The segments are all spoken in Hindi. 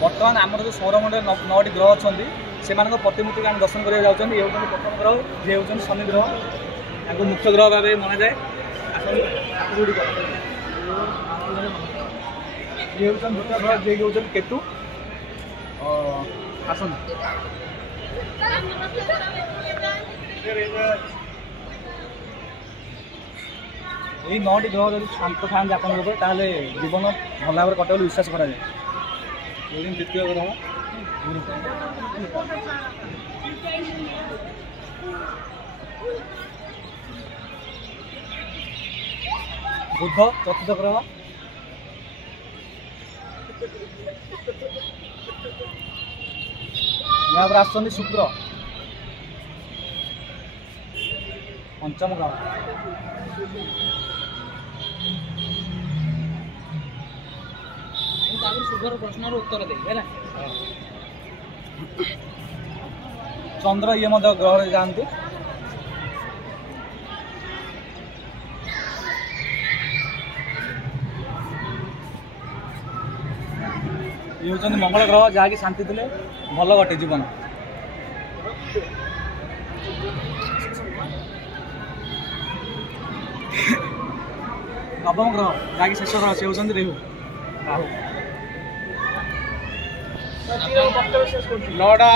बर्तमान आमर जो सौरमंडल 9टी ग्रह अच्छा से प्रतिमूर्ति आम दर्शन करा जाऊँ। ये हूँ प्रथम ग्रह, ये हूँ शनि ग्रह, या मुख्य ग्रह भाव मना जाए। ये हूँ द्वितीय ग्रह, जे हूँ केतु। आसन यही 9टी ग्रह जब शांत था आपन जीवन भल भाव कटे बोली विश्वास करा जाए। द्वितीय ग्रह बुध, चतुर्थ ग्रह यहाँ पर आसुच्च शुक्र, पंचम ग्रह शुभर प्रश्न उत्तर दे चंद्र ये ग्रह जाते। ये हूँ मंगल ग्रह जहाँकि शांति थे भल कटे जीवन। नवम ग्रह जहाँकि शेष ग्रह से होती रेहू राहु। 9टा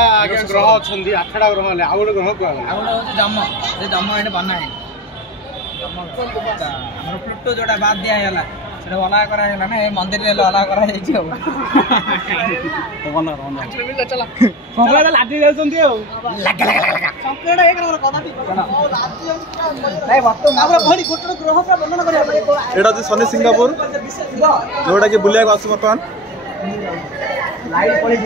ग्रह अच्छा 8टा ग्रह हेल्ले आउ गोटे ग्रह कह जम से जम ये बना है प्लूटो जोटा बाद दिगला से अलग कराला ना मंदिर अलग कर शनि सिंगापुर जोटा कि बुलिया आस बर्तमान लाइट पड़ी